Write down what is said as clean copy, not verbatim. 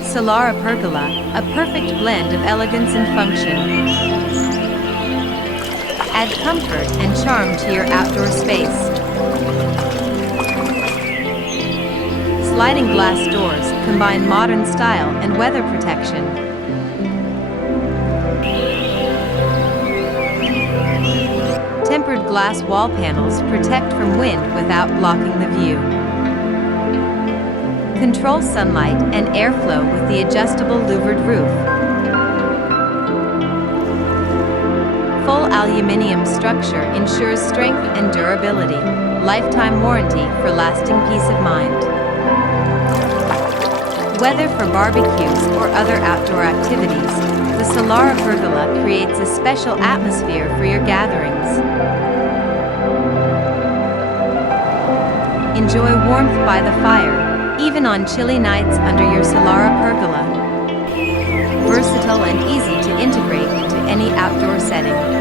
Solara Pergola, a perfect blend of elegance and function. Add comfort and charm to your outdoor space. Sliding glass doors combine modern style and weather protection. Tempered glass wall panels protect from wind without blocking the view. Control sunlight and airflow with the adjustable louvered roof. Full aluminium structure ensures strength and durability. Lifetime warranty for lasting peace of mind. Whether for barbecues or other outdoor activities, the Solara Pergola creates a special atmosphere for your gatherings. Enjoy warmth by the fire, even on chilly nights under your Solara Pergola. Versatile and easy to integrate into any outdoor setting.